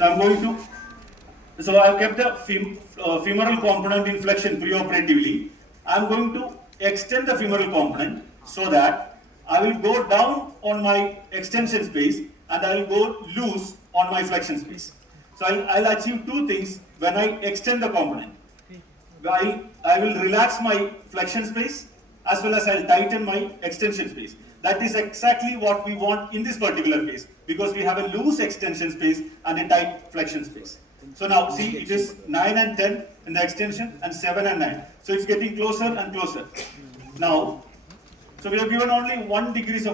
So I'm going to, so I've kept the femoral component in flexion preoperatively. I'm going to extend the femoral component so that I will go down on my extension space and I will go loose on my flexion space. So I'll achieve two things when I extend the component. I will relax my flexion space as well as I'll tighten my extension space. That is exactly what we want in this particular case because we have a loose extension space and a tight flexion space. So now see, it is 9 and 10 in the extension and 7 and 9. So it's getting closer and closer. Now, so we have given only 1 degree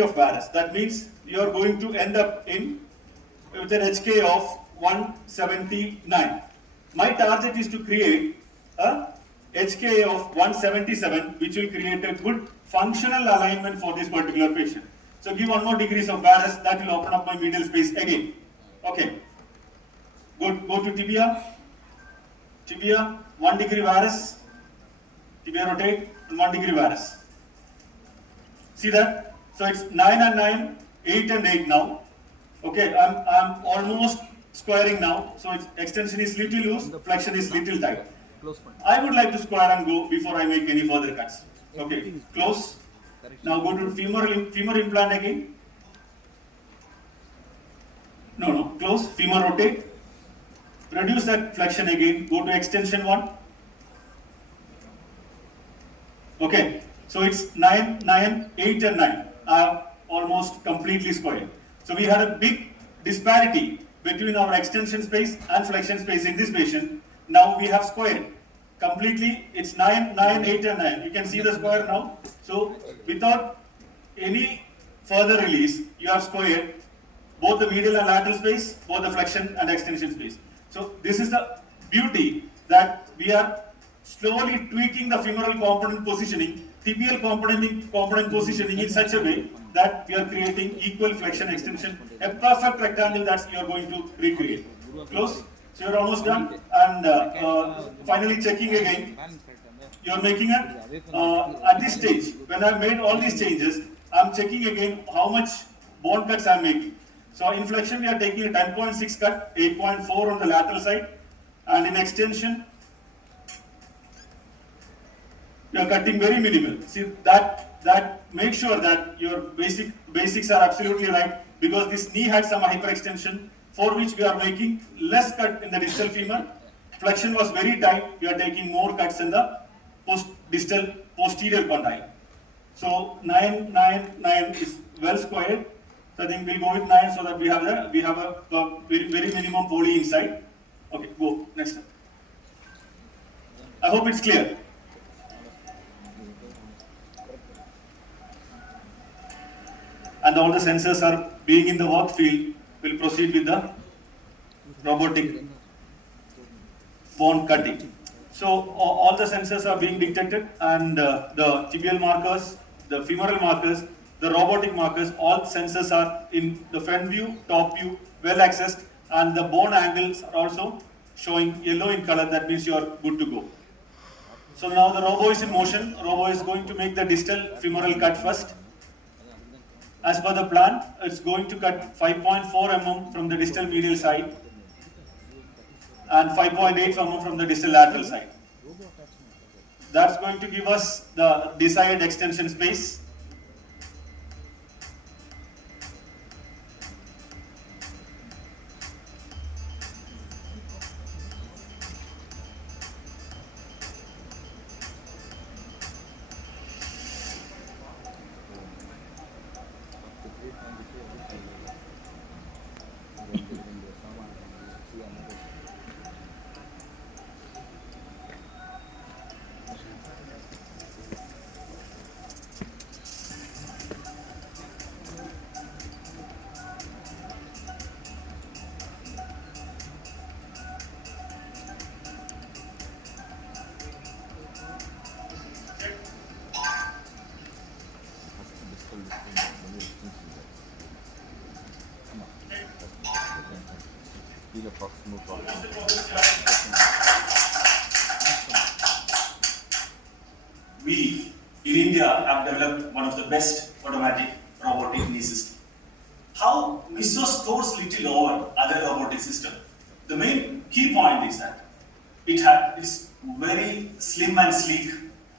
of varus. That means you are going to end up with an HK of 179. My target is to create a HK of 177, which will create a good functional alignment for this particular patient. So give 1 more degrees of varus, that will open up my medial space again. Okay. Go to tibia. Tibia, 1 degree varus. Tibia rotate, and 1 degree varus. See that? So it's 9 and 9, 8 and 8 now. Okay, I'm almost squaring now. So its extension is little loose, flexion is little tight. I would like to square and go before I make any further cuts. Okay, close. Now go to femur implant again. No, close. Femur rotate. Reduce that flexion again. Go to extension 1. Okay, so it's 9, 9, 8 and 9 are almost completely square. So we had a big disparity between our extension space and flexion space in this patient. Now we have squared completely. It's 9, 9, 8 and 9. You can see the square now. So without any further release, you have squared both the medial and lateral space, both the flexion and extension space. So this is the beauty that we are slowly tweaking the femoral component positioning, tibial component positioning in such a way that we are creating equal flexion extension, a perfect rectangle that you are going to recreate. Close. So you're almost done. And finally checking again. You're making at this stage, when I've made all these changes, I'm checking again how much bone cuts I'm making. So in flexion, we are taking a 10.6 cut, 8.4 on the lateral side, and in extension, you are cutting very minimal. See that make sure that your basics are absolutely right, because this knee had some hyperextension for which we are making less cut in the distal femur. Flexion was very tight. We are taking more cuts in the distal posterior condyle. So 9, 9, 9 is well squared. So I think we'll go with 9 so that we have a very minimum poly inside. Okay, go next step. I hope it's clear. And all the sensors are being in the work field. We'll proceed with the robotic bone cutting. So all the sensors are being detected, and the tibial markers, the femoral markers, the robotic markers, all sensors are in the front view, top view, well accessed, and the bone angles are also showing yellow in color. That means you are good to go. So now the robo is in motion. Robo is going to make the distal femoral cut first. As per the plan, it's going to cut 5.4 mm from the distal medial side and 5.8 mm from the distal lateral side. That's going to give us the desired extension space. We in India have developed one of the best automatic robotic knee systems. How Misso stores literally little over other robotic system. The main key point is that it's very slim and sleek.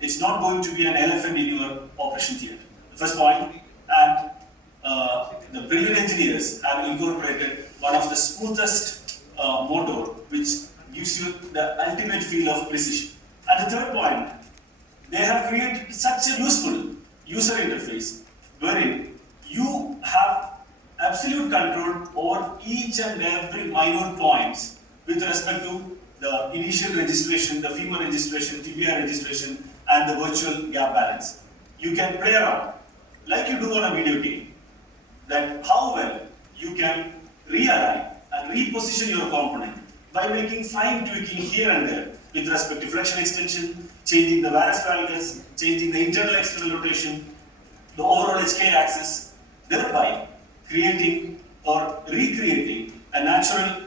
It's not going to be an elephant in your operation theater. The first point, and the brilliant engineers have incorporated one of the smoothest motor, which gives you the ultimate feel of precision. And the third point, they have created such a useful user interface wherein you have absolute control over each and every minor points with respect to the initial registration, the femur registration, tibia registration, and the virtual gap balance. You can play around like you do on a video game, that how well you can realign and reposition your component by making fine tweaking here and there with respect to flexion extension, changing the varus valgus, changing the internal external rotation, the overall HK axis, thereby creating or recreating a natural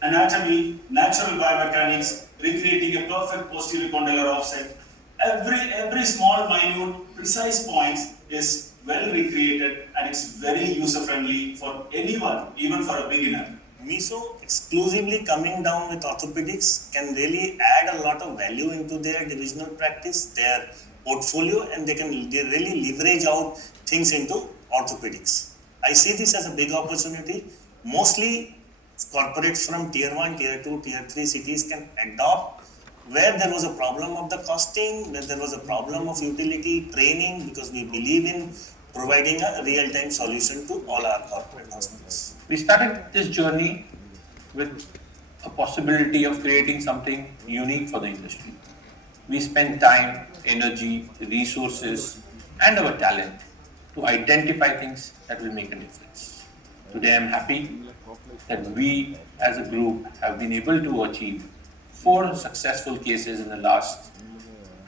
anatomy, natural biomechanics, recreating a perfect posterior condylar offset. Every small, minute, precise points is well recreated, and it's very user-friendly for anyone, even for a beginner. Misso exclusively coming down with orthopedics can really add a lot of value into their divisional practice, their portfolio, and they can really leverage out things into orthopedics. I see this as a big opportunity. Mostly corporates from tier 1, tier 2, tier 3 cities can adopt where there was a problem of the costing, where there was a problem of utility, training, because we believe in providing a real-time solution to all our corporate hospitals. We started this journey with a possibility of creating something unique for the industry. We spent time, energy, resources, and our talent to identify things that will make a difference. Today I'm happy that we as a group have been able to achieve 4 successful cases in the last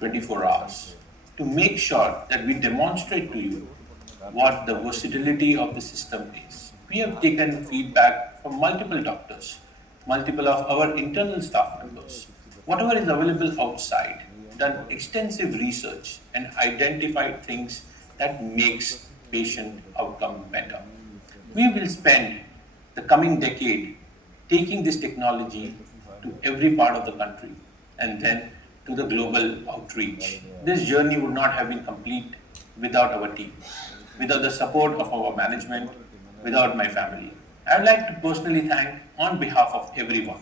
24 hours to make sure that we demonstrate to you what the versatility of the system is. We have taken feedback from multiple doctors, multiple of our internal staff members, whatever is available outside, done extensive research and identified things that makes patient outcome better. We will spend the coming decade taking this technology to every part of the country and then to the global outreach. This journey would not have been complete without our team, without the support of our management, without my family. I would like to personally thank on behalf of everyone